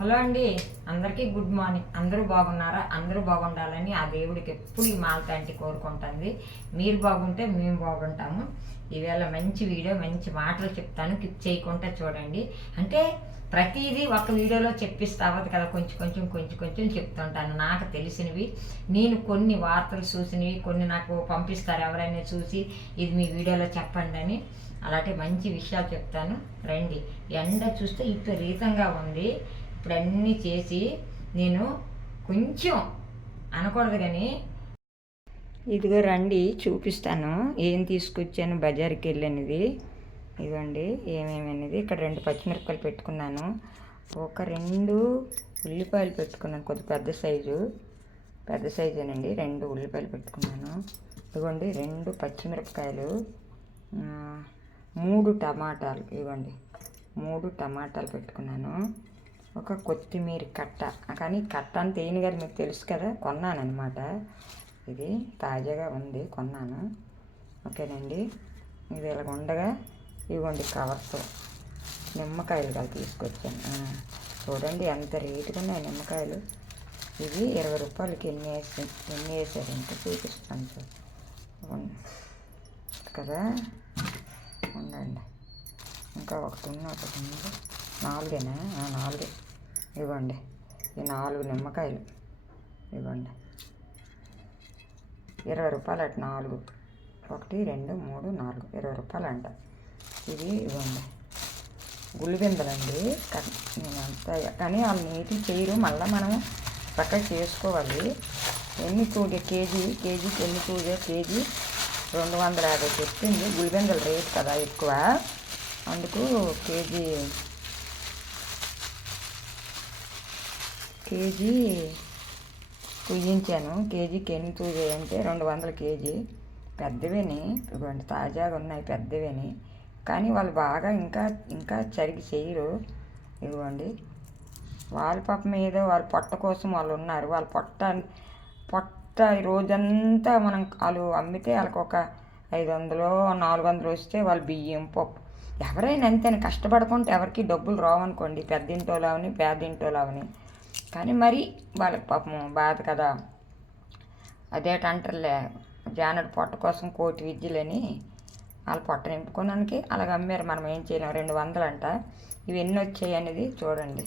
Hello అండి అందరికీ good morning. అందరూ బాగున్నారా? అందరూ బాగుండాలని ఆ దేవుడికి ఎప్పుడు ఈ మాలతంటి కోరుకుంటుంది. మీరు బాగుంటే మేము బాగుంటాము. ఈవేళ మంచి వీడియో మంచి మాటలు చెప్తాను. కిప్ చేయకుండా చూడండి. అంటే ప్రతిదీ ఒక వీడియోలో చెప్పిస్తావద్దు అవ్వదు కదా కొంచెం కొంచెం కొంచెం కొంచెం చెప్తుంటాను. నాకు తెలిసినవి నేను కొన్ని వార్తలు చూసినవి కొన్ని నాకు పంపిస్తారు ఎవరైనా చూసి ఇది మీ వీడియోలో చెప్పండి అని. అలాంటి మంచి విషయాలు చెప్తాను. రండి. ఎండ చూస్తే విపరీతంగా ఉంది. ఇప్పుడు అన్నీ చేసి నేను కొంచెం అనకూడదు కానీ ఇదిగో రండి చూపిస్తాను. ఏం తీసుకొచ్చాను బజార్కి వెళ్ళినది. ఇదిగోండి ఏమేమి అనేది. ఇక్కడ రెండు పచ్చిమిరపకాయలు పెట్టుకున్నాను. ఒక రెండు ఉల్లిపాయలు పెట్టుకున్నాను కొద్ది పెద్ద సైజు. పెద్ద సైజేనండి రెండు ఉల్లిపాయలు పెట్టుకున్నాను. ఇదిగోండి రెండు పచ్చిమిరపకాయలు. మూడు టమాటాలు. ఇవ్వండి మూడు టమాటాలు పెట్టుకున్నాను. ఒక కొత్తిమీర కట్ట. కానీ కట్ట అని ఏను గారు మీకు తెలుసు కదా కొన్నాను అనమాట ఇది తాజాగా ఉంది కొన్నాను. ఓకేనండి. ఇది ఇలా ఉండగా ఇవ్వండి కవర్స్ నిమ్మకాయలు కదా తీసుకొచ్చాను. చూడండి ఎంత రేటుగా ఉన్నాయి నిమ్మకాయలు. ఇవి ఇరవై రూపాయలకి ఎన్ని వేసి ఎన్ని వేసారంటే చూపిస్తాను సార్ కదా? ఉండండి. ఇంకా ఒకటి ఉంది ఒకటి ఉంది. నాలుగేనా? నాలుగే. ఇవ్వండి. ఈ నాలుగు నిమ్మకాయలు. ఇవ్వండి. ఇరవై రూపాయలు అటు నాలుగు. ఒకటి రెండు మూడు నాలుగు. ఇరవై రూపాయలు అంట. ఇవి ఇవ్వండి. గులిబిందలండి క- నేను అంత కానీ ఆ నీటి చేయరు మళ్ళీ మనం చక్కగా చేసుకోవాలి. ఎన్ని కూజ కేజీ? కేజీకి ఎన్ని కూజ కేజీ రెండు వందల యాభై చెప్పింది. గులిబిందల రేట్ కదా ఎక్కువ. అందుకు కేజీ కేజీ కుయ్యించాను కేజీకి ఎన్ని తూజే అంటే రెండు వందల కేజీ. పెద్దవిని ఇవ్వండి తాజాగా ఉన్నాయి పెద్దవిని. కానీ వాళ్ళు బాగా ఇంకా ఇంకా చరిగి చేయరు. ఇవ్వండి వాళ్ళ పాపం మీద వాళ్ళ పొట్ట కోసం వాళ్ళు ఉన్నారు. వాళ్ళ పొట్ట పొట్ట ఈ రోజంతా మనం వాళ్ళు అమ్మితే వాళ్ళకి ఒక ఐదు వందలు నాలుగు వందలు వస్తే వాళ్ళు బియ్యం పప్పు. ఎవరైనా అంతేనే? కష్టపడకుంటే ఎవరికి డబ్బులు రావనుకోండి. పెద్దింటోళ్ళు అవని పేదింటోళ్ళు అవని కానీ మరి వాళ్ళకి పాపం బాధ కదా. అదేటంటారులే జానడు పొట్ట కోసం కోటి విద్యలని వాళ్ళ పొట్ట నింపుకోవడానికి అలాగ అమ్మారు. మనం ఏం చేయలేం. రెండు వందలు అంట ఇవి ఎన్ని వచ్చాయి అనేది చూడండి.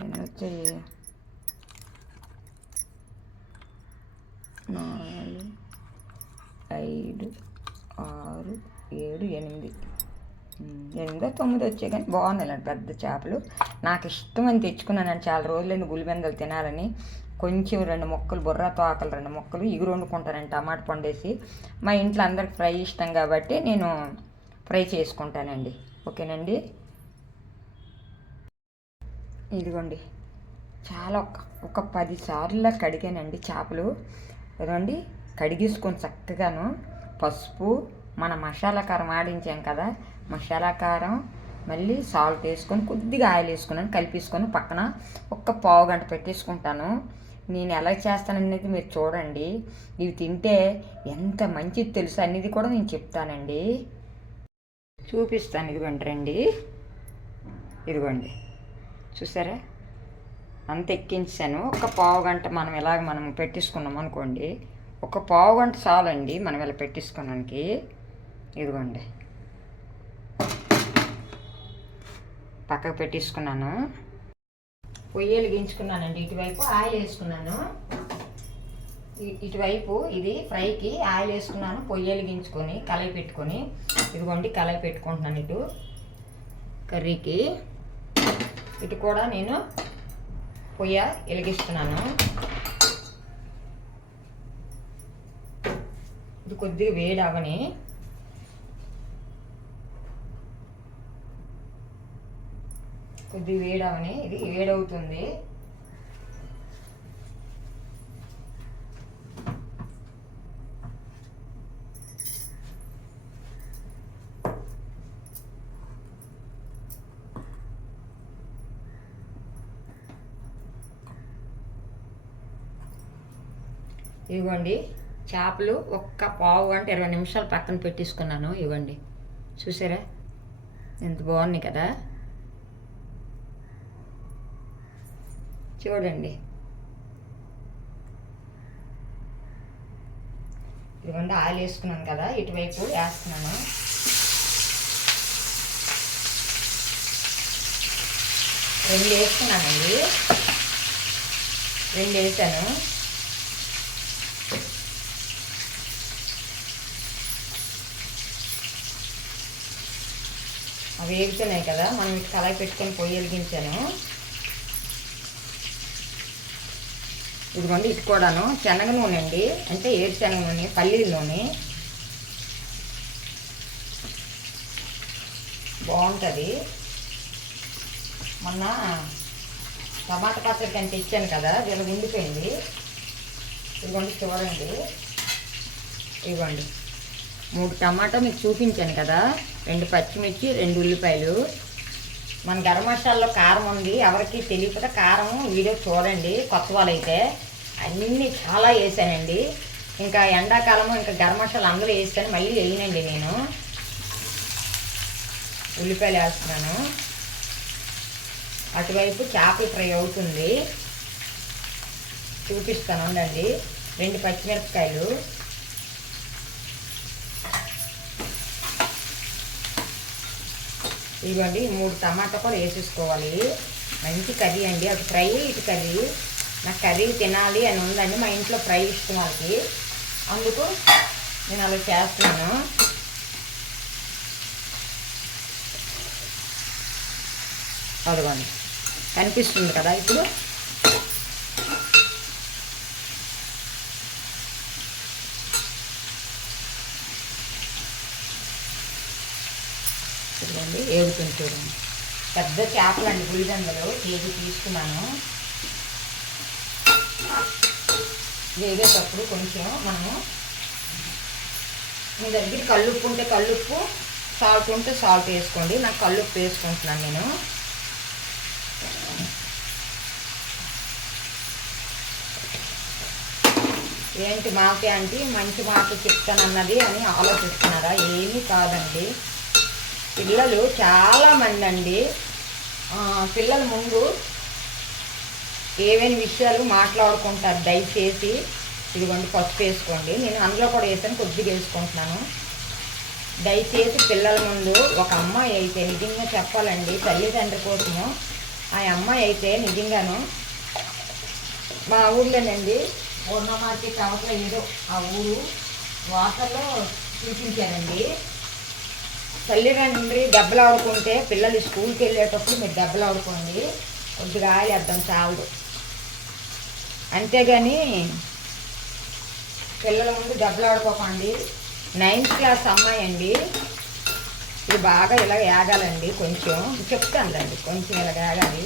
ఎన్ని వచ్చాయి? నాలుగు ఐదు ఆరు ఏడు ఎనిమిది. ఎనిమిదో తొమ్మిది వచ్చాయి కానీ బాగున్నాయి ఇలాంటి పెద్ద చేపలు. నాకు ఇష్టమని తెచ్చుకున్నాను చాలా రోజులైన గులిబెందలు తినాలని. కొంచెం రెండు ముక్కలు బుర్ర తోకలు రెండు ముక్కలు ఇగురు వండుకుంటానండి టమాటా పండేసి. మా ఇంట్లో అందరికి ఫ్రై ఇష్టం కాబట్టి నేను ఫ్రై చేసుకుంటానండి. ఓకేనండి? ఇదిగోండి. చాలా ఒక ఒక పది సార్లు కడిగానండి చేపలు. ఇదిగోండి కడిగేసుకొని చక్కగాను పసుపు మన మసాలా కారం ఆడించాం కదా మసాలా కారం మళ్ళీ సాల్ట్ వేసుకొని కొద్దిగా ఆయిల్ వేసుకున్నాను కలిపేసుకొని పక్కన ఒక్క పావు గంట పెట్టేసుకుంటాను. నేను ఎలా చేస్తాననేది మీరు చూడండి. ఇవి తింటే ఎంత మంచిది తెలుసు అనేది కూడా నేను చెప్తానండి. చూపిస్తాను ఇదిగోండి రండి. ఇదిగోండి. చూసారా? అంత ఎక్కించాను. ఒక పావు గంట మనం ఇలాగ మనం పెట్టేసుకున్నాం అనుకోండి. ఒక పావు గంట చాలండి మనం ఇలా పెట్టేసుకోవడానికి. ఇదిగోండి. పక్కకు పెట్టేసుకున్నాను. పొయ్యి వెలిగించుకున్నానండి ఇటువైపు ఆయిల్ వేసుకున్నాను. ఇటువైపు ఇది ఫ్రైకి ఆయిల్ వేసుకున్నాను పొయ్యి వెలిగించుకొని కలయి పెట్టుకొని. ఇదిగోండి కలయి పెట్టుకుంటున్నాను ఇటు. కర్రీకి. ఇటు కూడా నేను పొయ్య వెలిగిస్తున్నాను. ఇది కొద్దిగా వేడి అవని. ఇది వేడి ఇది వేడవుతుంది ఇవ్వండి. చేపలు ఒక్క పావు గంట ఇరవై నిమిషాలు పక్కన పెట్టేసుకున్నాను. ఇవ్వండి. చూసారా? ఎంత బాగుంది కదా? చూడండి. ఇదిగోండి ఆయిల్ వేసుకున్నాను కదా ఇటువైపు వేస్తున్నాను. రెండు వేసుకున్నానండి. రెండు వేసాను. అవి వేగుతున్నాయి కదా మనం ఇటు కళాయి పెట్టుకొని పొయ్యి వెలిగించాను. ఇదిగోండి ఇటు కూడాను శనగ నూనె అండి. అంటే ఏడు శనగ నూనె పల్లీల నూనె. బాగుంటుంది. మొన్న టమాటా పచ్చడి కంటే ఇచ్చాను కదా వీళ్ళకి ఉండిపోయింది. ఇదిగోండి చూడండి. ఇదిగోండి. మూడు టమాటా మీకు చూపించాను కదా రెండు పచ్చిమిర్చి రెండు ఉల్లిపాయలు. మన గరం మసాలాలో కారం ఉంది. ఎవరికి తెలియకుండా కారం వీడియో చూడండి. కొత్త వాళ్ళైతే అన్నీ చాలా వేసానండి. ఇంకా ఎండాకాలము ఇంకా గరం మసాలా అందరూ వేస్తాను మళ్ళీ వేయనండి నేను. ఉల్లిపాయలు వేస్తున్నాను. అటువైపు చేపలు ఫ్రై అవుతుంది. చూపిస్తాను ఉండండి. రెండు పచ్చిమిరపకాయలు. ఇదిగోండి మూడు టమాటా కూడా వేసేసుకోవాలి. మంచి కర్రీ అండి అది ఫ్రై ఇటు కర్రీ. నాకు కర్రీ తినాలి అని ఉందండి మా ఇంట్లో ఫ్రై ఇష్టం వాళ్ళకి. అందుకు నేను అలా చేస్తున్నాను. అదిగోండి కనిపిస్తుంది కదా ఇప్పుడు? చూడండి ఏగుతుంది చూడండి పెద్ద చేపలు అండి గుడిదండలు కేజీ తీసుకున్నాను. వేగేటప్పుడు కొంచెం మనము మీ దగ్గర కల్లుప్పు ఉంటే కల్లుప్పు సాల్ట్ ఉంటే సాల్ట్ వేసుకోండి. నాకు కల్లుప్పు వేసుకుంటున్నాను నేను. ఏంటి మాకే అంటే మంచి మాట చెప్తానన్నది అని ఆలోచిస్తున్నారా? ఏమీ కాదండి. పిల్లలు చాలామంది అండి. పిల్లల ముందు ఏవైనా విషయాలు మాట్లాడుకుంటారు దయచేసి? ఇదిగోండి పసుపు వేసుకోండి. నేను అందులో కూడా వేసాను కొద్దిగా వేసుకుంటున్నాను. దయచేసి పిల్లల ముందు ఒక అమ్మాయి అయితే నిజంగా చెప్పాలండి తల్లిదండ్రి కోసము. ఆ అమ్మాయి అయితే నిజంగాను మా ఊళ్ళోనండి పూర్ణ మార్కెట్ అవతల ఏదో ఆ ఊరు వాటర్లో చూపించారండి తల్లిదండ్రి దెబ్బలు ఆడుకుంటే పిల్లలు స్కూల్కి వెళ్ళేటప్పుడు మీరు దెబ్బలు ఆడుకోండి కొద్దిగా ఆయిల్ వేద్దాం చాలదు అంతేగాని పిల్లల ముందు దెబ్బలు ఆడుకోకండి నైన్త్ క్లాస్ అమ్మాయి అండి ఇది బాగా ఇలా ఏగాలండి కొంచెం. చెప్తానులేండి కొంచెం ఇలా ఏగాలి.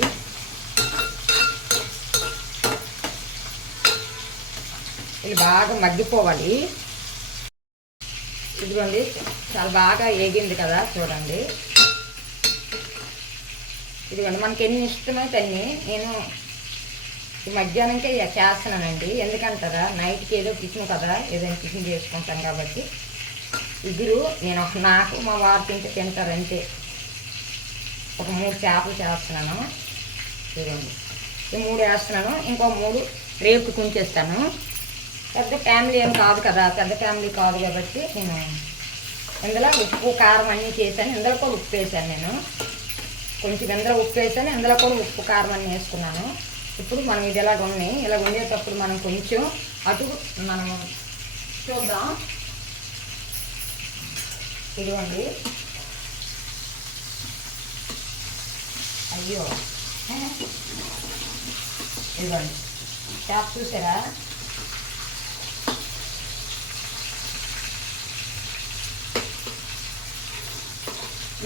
ఇది బాగా మగ్గిపోవాలి. ఇదిగోండి చాలా బాగా ఏగింది కదా చూడండి. ఇదిగోండి మనకి ఎన్ని ఇష్టమైతే అన్ని నేను ఈ మధ్యాహ్నంకే ఇక చేస్తున్నానండి. ఎందుకంటారా నైట్కి ఏదో టిఫిన్ కదా ఏదైనా టిఫిన్ చేసుకుంటాం కాబట్టి. ఇగురు నేను ఒక నాకు మా వారు తింటే తింటారంటే ఒక మూడు చేపలు చేస్తున్నాను. ఇదిగోండి. ఈ మూడు వేస్తున్నాను. ఇంకో మూడు రేపు కుంచేస్తాను. పెద్ద ఫ్యామిలీ ఏం కాదు కదా పెద్ద ఫ్యామిలీ కాదు కాబట్టి నేను ఇందులో ఉప్పు కారం అన్నీ చేశాను. ఇందులో కూడా ఉప్పు వేసాను నేను. కొంచెం ఇందులో ఉప్పు వేసాను ఇందులో కూడా ఉప్పు కారం అన్నీ వేసుకున్నాను. ఇప్పుడు మనం ఇది ఎలాగ ఉన్నాయి? ఇలా ఉండేటప్పుడు మనం కొంచెం అటు మనం చూద్దాం. ఇదిగోండి. అయ్యో. ఇదిగోండి. షాప్ చూసారా?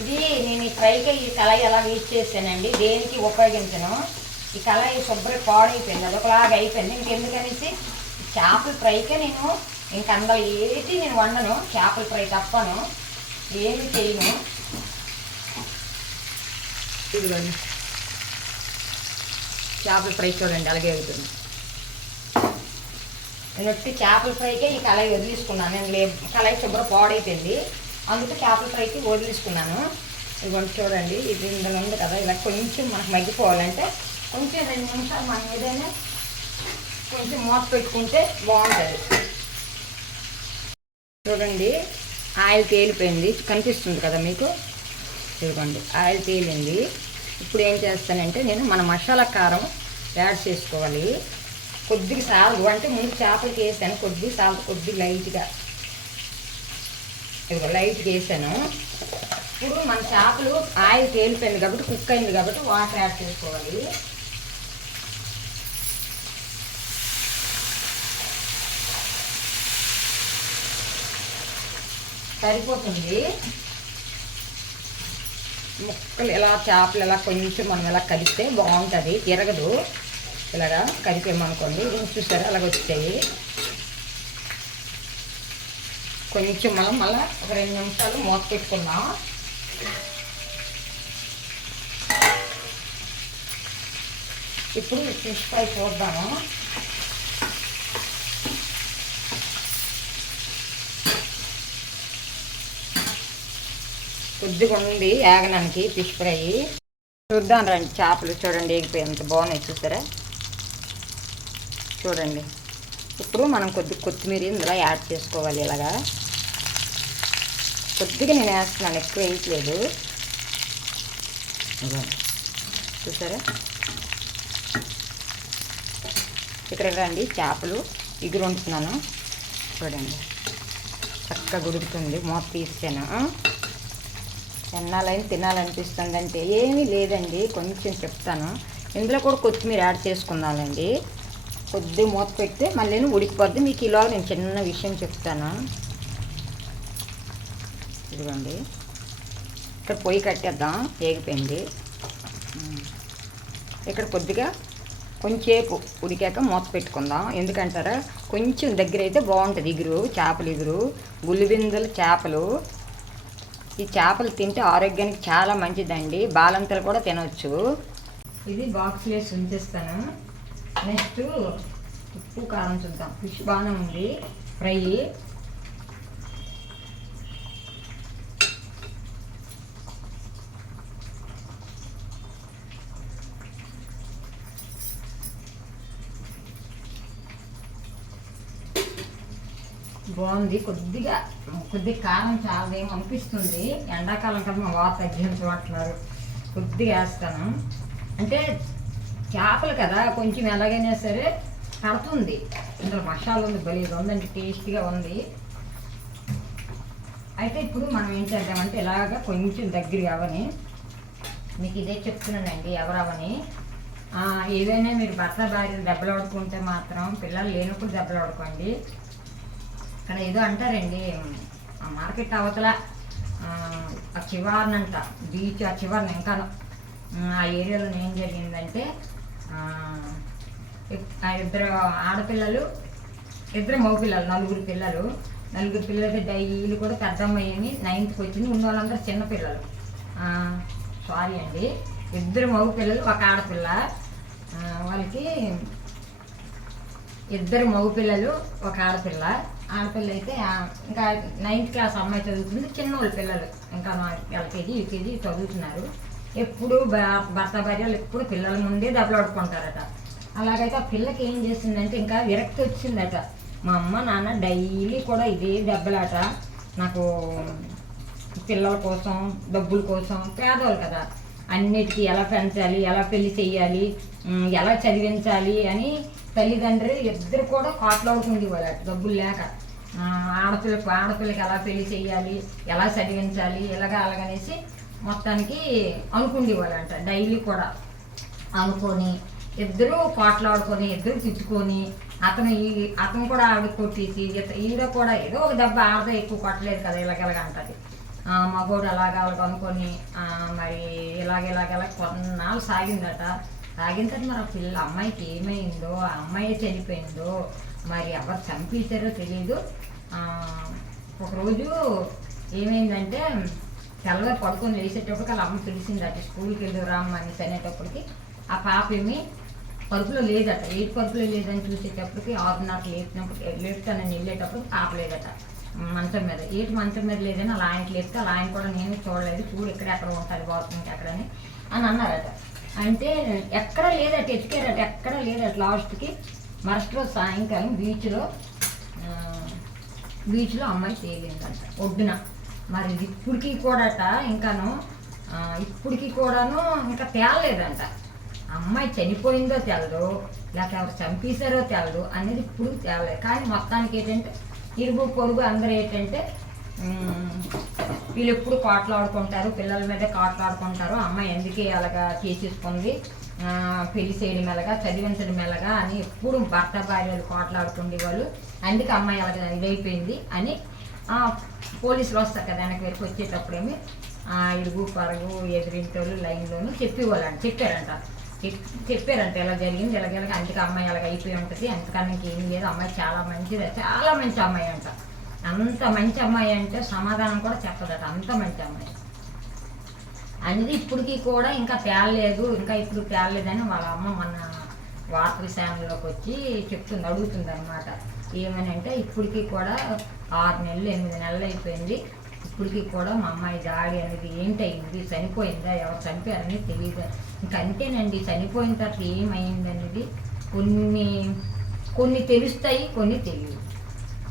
ఇది నేను ఈ ఫ్రైకి ఈ కళాయి ఎలా యూజ్ చేశానండి దేనికి ఉపయోగించను? ఈ కళాయి శుభ్ర పాడైపోయింది అదొకలాగా అయిపోయింది. ఇంకెందుకనేసి చేపల ఫ్రైకే నేను ఇంక అందులో ఏది నేను వండను చేపల ఫ్రై తప్పను. ఏమి చేయను. ఇదిగోండి. చేపల ఫ్రై చూడండి అలాగే అవుతుంది. నేను వచ్చి చేపల ఫ్రైకే ఈ కళాయి వదిలేసుకున్నాను. నేను కళాయి శుభ్ర పాడైపోయింది. అందుకే చేపల ఫ్రైకి వదిలేసుకున్నాను. ఇదిగోండి చూడండి ఇది ఇందులో ఉంది కదా ఇలా కొంచెం మనకు మగ్గిపోవాలంటే కొంచెం రెండు నిమిషాలు మనం ఏదైనా కొంచెం మూత పెట్టుకుంటే బాగుంటుంది. చూడండి ఆయిల్ తేలిపోయింది. కనిపిస్తుంది కదా మీకు? చూడండి ఆయిల్ తేలింది. ఇప్పుడు ఏం చేస్తానంటే నేను మన మసాలా కారం యాడ్ చేసుకోవాలి. కొద్దిగా సాగు అంటే ముందు చేపలకి వేసాను కొద్దిగా సాగు కొద్దిగా లైట్గా ఇదిగో లైట్ వేసాను ఇప్పుడు మన చేపలు ఆయిల్ తేలిపోయింది కాబట్టి కుక్ అయింది కాబట్టి వాటర్ యాడ్ చేసుకోవాలి. సరిపోతుంది. ముక్కలు ఇలా చేపలు ఇలా కొంచెం మనం ఇలా కలిపితే బాగుంటుంది. తిరగదు ఇలాగా కలిపేమనుకోండి. ఇది చూసారా? అలాగ వచ్చాయి కొంచెం మనం మళ్ళీ ఒక రెండు నిమిషాలు మూత పెట్టుకుందాం. ఇప్పుడు ఫిష్ ఫ్రై చూద్దాము. కొద్దిగా ఉంది యాగనానికి ఫిష్ ఫ్రై చూద్దాం రండి చేపలు చూడండి ఎగిపోయి ఎంత బాగున్నాయి చూసారా? చూడండి. ఇప్పుడు మనం కొద్ది కొత్తిమీర ఇందులో యాడ్ చేసుకోవాలి ఇలాగా. కొద్దిగా నేను వేస్తున్నాను ఎక్కువ వేయట్లేదు. చూసారా? ఇక్కడ రండి చేపలు ఇగురు వండుతున్నాను. చూడండి. చక్కగా గుడుకుతుంది మూత తీసాను తినాలని తినాలనిపిస్తుంది అంటే ఏమీ లేదండి కొంచెం చెప్తాను. ఇందులో కూడా కొత్తిమీర యాడ్ చేసుకుందామండి. కొద్ది మూత పెడితే మళ్ళీ ఉడికిపోద్ది. మీకు ఇలా నేను చిన్న విషయం చెప్తాను. ఇదిగోండి. ఇక్కడ పొయ్యి కట్టేద్దాం. వేగిపోయింది ఇక్కడ కొద్దిగా కొంచెంసేపు ఉడికాక మూత పెట్టుకుందాం. ఎందుకంటారా? కొంచెం దగ్గర అయితే బాగుంటుంది. ఇగురు చేపలు ఇగురు గుల్లిబిందలు చేపలు. ఈ చేపలు తింటే ఆరోగ్యానికి చాలా మంచిదండి. బాలంతలు కూడా తినవచ్చు ఇది బాక్స్లో ఉంచేస్తాను. నెక్స్ట్ ఉప్పు కారం చూద్దాం. ఫిష్ బాగానే ఉంది. ఫ్రై. బాగుంది. కొద్దిగా కొద్దిగా కారం చాలా ఏమో అనిపిస్తుంది. ఎండాకాలం కదా మా వాత తగ్గించమంటున్నారు. కొద్దిగా వేస్తాను. అంటే చేపలు కదా కొంచెం ఎలాగైనా సరే పడుతుంది ఇందులో మసాలా ఉంది భలేగా ఉందండి టేస్ట్గా ఉంది. అయితే ఇప్పుడు మనం ఏం చేద్దామంటే ఇలాగ కొంచెం దగ్గర అవని మీకు ఇదే చెప్తున్నానండి ఎవరవని. ఏదైనా మీరు భర్త భార్య దెబ్బలు ఆడుకుంటే మాత్రం పిల్లలు లేనప్పుడు దెబ్బలు ఆడుకోండి. ఇక్కడ ఏదో అంటారండి ఆ మార్కెట్ అవతల ఆ, ఆ చివరినంట బీచ్ ఆ చివరిని ఇంకా ఆ ఏరియాలో ఏం జరిగిందంటే ఇద్దరు ఆడపిల్లలు ఇద్దరు మగపిల్లలు నలుగురు పిల్లలు. నలుగురు పిల్లలకి డైలీ కూడా పెద్ద అమ్మాయిని నైన్త్కి వచ్చింది. ఉన్న వాళ్ళందరూ చిన్నపిల్లలు సారీ అండి. ఇద్దరు మగ పిల్లలు ఒక ఆడపిల్ల. వాళ్ళకి ఇద్దరు మగపిల్లలు ఒక ఆడపిల్ల. ఆడపిల్ల అయితే ఇంకా నైన్త్ క్లాస్ అమ్మాయి చదువుతుంది. చిన్న వాళ్ళ పిల్లలు. ఇంకా ఎల్కేజీ యూకేజీ చదువుతున్నారు. ఎప్పుడు భర్త భార్యలు ఎప్పుడు పిల్లల ముందే దెబ్బలాడుకుంటారట అలాగైతే ఆ పిల్లకి ఏం చేసిందంటే ఇంకా విరక్తి వచ్చిందట. మా అమ్మ నాన్న డైలీ కూడా ఇదే దెబ్బలాట. నాకు పిల్లల కోసం డబ్బుల కోసం పేదవాళ్ళు కదా. అన్నిటికీ ఎలా పెంచాలి ఎలా పెళ్ళి చేయాలి ఎలా చదివించాలి అని తల్లిదండ్రులు ఇద్దరు కూడా కాట్లాడుకుండేవాళ్ళు డబ్బులు లేక. ఆడపిల్లకు ఆడపిల్లకి ఎలా పెళ్ళి చేయాలి ఎలా చదివించాలి ఎలాగ అలాగనేసి మొత్తానికి అనుకుండేవాళ్ళంట డైలీ కూడా. అనుకొని ఇద్దరు పాటలాడుకొని ఇద్దరు తిట్టుకొని అతను ఈ అతను కూడా ఆవిడ కొట్టేసి ఈడ కూడా ఏదో ఒక దెబ్బ ఆడదా ఎక్కువ కొట్టలేదు కదా ఇలాగెలాగ అంటది. మగోడు అలాగ అలాగ అనుకొని మరి ఇలాగ ఇలాగ కొన్నాళ్ళు సాగిందట. సాగిన తర్వాత మరి ఆ పిల్ల అమ్మాయికి ఏమైందో ఆ అమ్మాయి చనిపోయిందో మరి ఎవరు చంపించారో తెలియదు ఒకరోజు ఏమైందంటే తెల్లగా పడుకొని లేచేటప్పటికి వాళ్ళ అమ్మ పిలిచిందట స్కూల్కి వెళ్ళి రామ్మ అనేసి అనేటప్పటికి ఆ పాప ఏమి పరుపులో లేదట. ఏ పరుపులో లేదని చూసేటప్పటికి ఆరున్నర లేపినప్పుడు లేపుతానని వెళ్ళేటప్పుడు పాప లేదట. మంచం మీద. ఏటి మంచం మీద లేదని అలా ఆయనకి లేపితే అలా ఆయన కూడా నేను చూడలేదు. చూడు ఎక్కడెక్కడ ఉంటుంది బాత్రూమ్కి ఎక్కడని అని అన్నారట. అంటే ఎక్కడ లేదట ఎతికారట. ఎక్కడ లేదట. లాస్ట్కి మరుసటి రోజు సాయంకాలం బీచ్లో బీచ్లో అమ్మాయి తేలిందంట. ఒడ్డున. మరి ఇప్పటికీ కూడాట ఇంకాను ఇప్పటికీ కూడాను ఇంకా తేలలేదంట. అమ్మాయి చనిపోయిందో తెలదు లేక ఎవరు చంపేశారో తెలదు అనేది ఇప్పుడు తేలలేదు. కానీ మొత్తానికి ఏంటంటే ఇరుగు పొరుగు అందరూ ఏంటంటే వీళ్ళు ఎప్పుడు కాట్లాడుకుంటారు పిల్లల మీద కాట్లాడుకుంటారు అమ్మాయి ఎందుకే అలాగా చేసేసుకుంది పెళ్ళి చేయడం ఎలాగా చదివించడం ఎలాగా అని ఎప్పుడు భర్త భార్యలు కాట్లాడుకుండే వాళ్ళు అందుకే అమ్మాయి అలాగా ఇదైపోయింది అని పోలీసులు వస్తారు కదా వెనక వరకు వచ్చేటప్పుడేమి ఆ, ఇరుగు పరుగు ఎదురింటోళ్ళు లైన్లోను చెప్పేవాళ్ళంట చెప్పారంట. చెప్- చెప్పారంట ఇలా జరిగింది ఇలాగ అందుకే అమ్మాయి అలాగ అయిపోయి ఉంటుంది అంతకన్నా ఇంకేం లేదు అమ్మాయి చాలా మంచిది చాలా మంచి అమ్మాయి అంట. అంత మంచి అమ్మాయి అంటే సమాధానం కూడా చెప్పదట అంత మంచి అమ్మాయి. అనేది ఇప్పటికీ కూడా ఇంకా తేలలేదు ఇంకా ఇప్పుడు తేలలేదని వాళ్ళ అమ్మ మన వార్తల ఛానల్లోకి వచ్చి చెప్తుంది అడుగుతుంది అనమాట ఏమని అంటే ఇప్పటికీ కూడా ఆరు నెలలు ఎనిమిది నెలలు అయిపోయింది. ఇప్పటికీ కూడా మా అమ్మాయి దాడి అనేది ఏంటయింది? చనిపోయిందా? ఎవరు చనిపోయారని తెలియదు. ఇంకంతేనండి చనిపోయిన తర్వాత ఏమైంది అనేది కొన్ని కొన్ని తెలుస్తాయి కొన్ని తెలియదు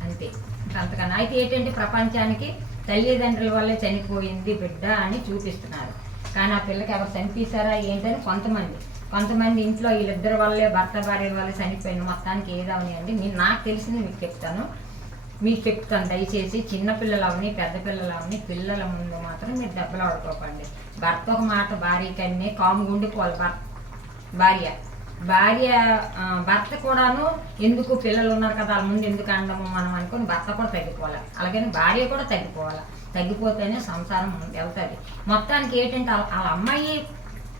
అంతే. ఇంకా అంతకన్నా. అయితే ఏంటంటే ప్రపంచానికి తల్లిదండ్రుల వల్లే చనిపోయింది బిడ్డ అని చూపిస్తున్నారు. కానీ ఆ పిల్లకి ఎవరు చనిపిస్తారా ఏంటని కొంతమంది కొంతమంది ఇంట్లో వీళ్ళిద్దరి వల్లే భర్త భార్య వల్లే చనిపోయిన మొత్తానికి ఏదవని అండి నేను నాకు తెలిసింది మీకు చెప్తాను. మీకు చెప్తాను దయచేసి చిన్న పిల్లలు అవని పెద్ద పిల్లలు అవని పిల్లల ముందు మాత్రం మీరు దెబ్బలు ఆడుకోకండి. భర్త ఒక మాట భార్యకన్నీ కాము గుండిపోవాలి భర్త భార్య. భార్య భర్త కూడాను ఎందుకు పిల్లలు ఉన్నారు కదా వాళ్ళ ముందు ఎందుకు అనడము మనం అనుకుని భర్త కూడా తగ్గిపోవాలి. అలాగని భార్య కూడా తగ్గిపోవాలి. తగ్గిపోతేనే సంసారం వెళ్తుంది. మొత్తానికి ఏంటంటే వాళ్ళ అమ్మాయి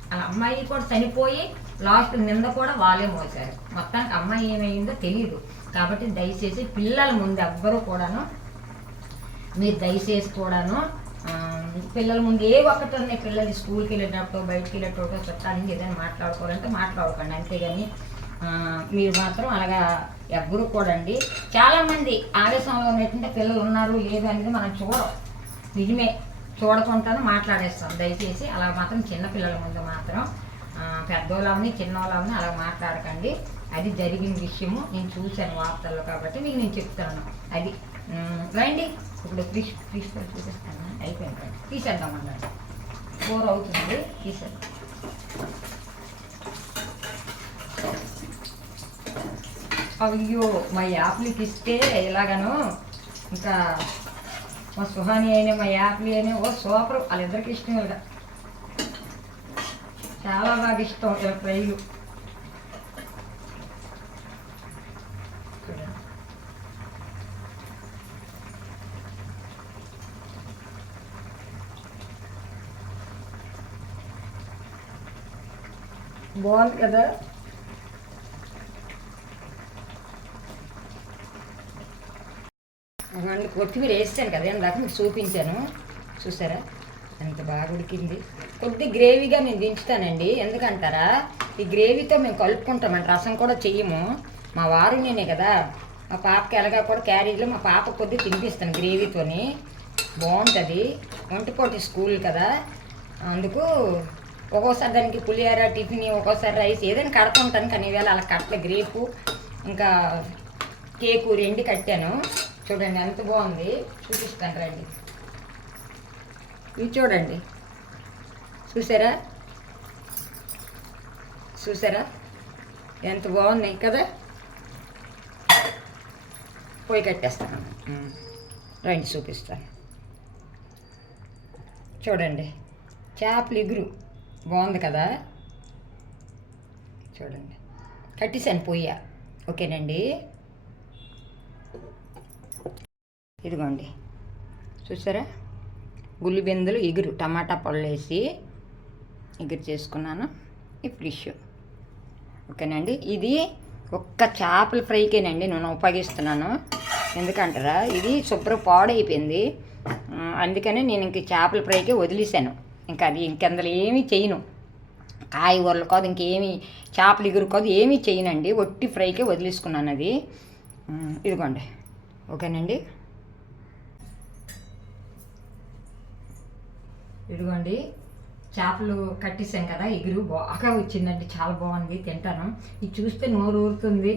వాళ్ళ అమ్మాయి కూడా చనిపోయి లాస్ట్ నింద కూడా వాళ్ళే మోసారు మొత్తానికి అమ్మాయి ఏమైందో తెలియదు కాబట్టి దయచేసి పిల్లల ముందు ఎవ్వరూ కూడాను మీరు దయచేసి కూడాను పిల్లల ముందు ఏ ఒక్కటి ఉన్నాయి పిల్లలు స్కూల్కి వెళ్ళేటప్పుడు బయటికి వెళ్ళేటప్పుడు చుట్టాలని ఏదైనా మాట్లాడుకోవాలంటే మాట్లాడుకోండి అంతేగాని మీరు మాత్రం అలాగా ఎవ్వరూ కూడండి. చాలామంది ఆవేశంలో ఏంటంటే పిల్లలు ఉన్నారు లేదు అనేది మనం చూడం నిజమే. చూడకుండానే మాట్లాడేస్తాం. దయచేసి అలా మాత్రం చిన్నపిల్లల ముందు మాత్రం ఆ, పెద్దోళ్ళని చిన్నోళ్ళని అలా మాట్లాడకండి. అది జరిగిన విషయము. నేను చూశాను వార్తల్లో కాబట్టి మీకు నేను చెప్తాను. అది రండి. ఇప్పుడు ఫిష్ ఫిష్ చూపిస్తాను. అయిపోయింది. తీసేద్దాం అన్నాడు. ఫోర్ అవుతుంది. తీసేద్దాం. అయ్యో మా యాప్లకి ఇస్తే ఎలాగను ఇంకా మా సుహాని అయినా మా యాప్లీ అయినా ఓ సూపర్. వాళ్ళిద్దరికి ఇష్టం ఇలాగ. చాలా బాగా ఇష్టం ఇలా ఫ్రైలు. బాగుంది కదా మళ్ళీ కొత్తిమీర వేస్తాను కదా ఇందాక మీకు చూపించాను. చూసారా? అంత బాగా ఉడికింది. కొద్ది గ్రేవీగా నేను దించుతానండి ఎందుకంటారా? ఈ గ్రేవీతో మేము కలుపుకుంటామండి రసం కూడా చెయ్యము. మా వారు నేనే కదా. మా పాపకి ఎలాగా కూడా క్యారేజ్లో మా పాప కొద్ది తినిపిస్తాను గ్రేవీతోని. బాగుంటుంది. ఒంటిపోటి స్కూల్ కదా. అందుకు ఒక్కోసారి దానికి పులిహోర టిఫిన్ ఒక్కోసారి రైస్ ఏదైనా కడుతుంటాను కానీ ఈవేళ అలా కట్టలే. గ్రేపు ఇంకా కేకు రెండు కట్టాను. చూడండి ఎంత బాగుంది. చూపిస్తాను రండి. ఇది చూడండి. చూసారా? చూసారా? ఎంత బాగున్నాయి కదా? పొయ్యి కట్టేస్తాను. రండి చూపిస్తాను. చూడండి. చేపలు ఎగురు. బాగుంది కదా? చూడండి. కట్టేసాను పొయ్య. ఓకేనండి. ఇదిగోండి. చూసారా? గుల్లి బిందెలు ఎగురు టమాటా పళ్ళు వేసి ఎగురు చేసుకున్నాను. ఈ ఫిష్. ఓకేనండి? ఇది ఒక్క చేపల ఫ్రైకేనండి నేను ఉపయోగిస్తున్నాను. ఎందుకంటారా ఇది శుభ్రం పాడైపోయింది. అందుకనే అందుకని నేను ఇంక చేపల ఫ్రైకే వదిలేశాను. ఇంకా అది ఇంకెందులో ఏమీ చేయను. కాయగూరలు కాదు ఇంకేమీ చేపలు ఎగురు కాదు ఏమీ చేయనండి. ఒట్టి ఫ్రైకే వదిలేసుకున్నాను అది. ఇదిగోండి. ఓకేనండి? ఇదిగోండి చేపలు కట్టేసాం కదా ఎగురు బాగా వచ్చిందండి చాలా బాగుంది తింటాను. ఇది చూస్తే నోరు ఊరుతుంది.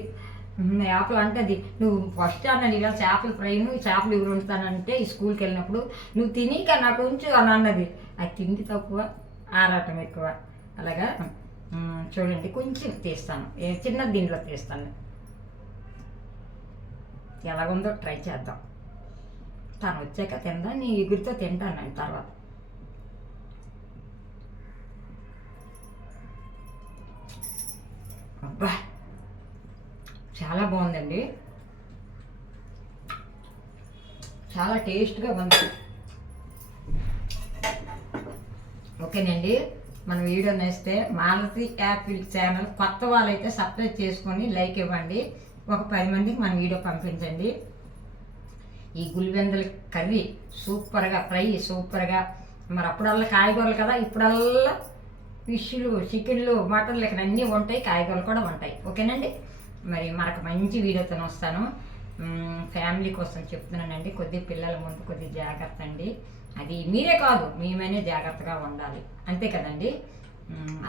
చేపలు అంటే అది నువ్వు ఫస్ట్ అన్నది ఇలా చేపలు ఫ్రై చేపలు ఎగురు వండుతానంటే ఈ స్కూల్కి వెళ్ళినప్పుడు నువ్వు తినిక నాకు ఉంచు అని అన్నది. అది తిండి తక్కువ ఆరాటం ఎక్కువ. అలాగా? చూడండి కొంచెం తీస్తాను. చిన్న దీంట్లో తీస్తాను. ఎలాగుందో ట్రై చేద్దాం. తను వచ్చాక తిందా నీ ఎగురితో తింటాను నేను తర్వాత. అబ్బా చాలా బాగుందండి. చాలా టేస్ట్గా ఉంది. ఓకేనండి మన వీడియో నేస్తే మాలతి యాపిల్ ఛానల్ కొత్త వాళ్ళైతే సబ్స్క్రైబ్ చేసుకొని లైక్ ఇవ్వండి. ఒక పది మందికి మన వీడియో పంపించండి. ఈ గుల్వెందల కర్రీ సూపర్గా ఫ్రై సూపర్గా. మరి అప్పుడల్లా కాయగూరలు కదా ఇప్పుడల్లా ఫిష్లు చికెన్లు మటన్లు ఇక్కడ అన్నీ ఉంటాయి కాయగూరలు కూడా ఉంటాయి. ఓకేనండి? మరి మనకు మంచి వీడియోతో వస్తాను. ఫ్యామిలీ కోసం చెప్తున్నానండి. కొద్ది పిల్లల ముందు కొద్ది జాగ్రత్త అండి. అది మీరే కాదు మేమైనా జాగ్రత్తగా ఉండాలి. అంతే కదండి?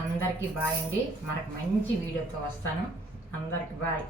అందరికీ బాయ్ అండి. మనకు మంచి వీడియోతో వస్తాను. అందరికీ బాయ్.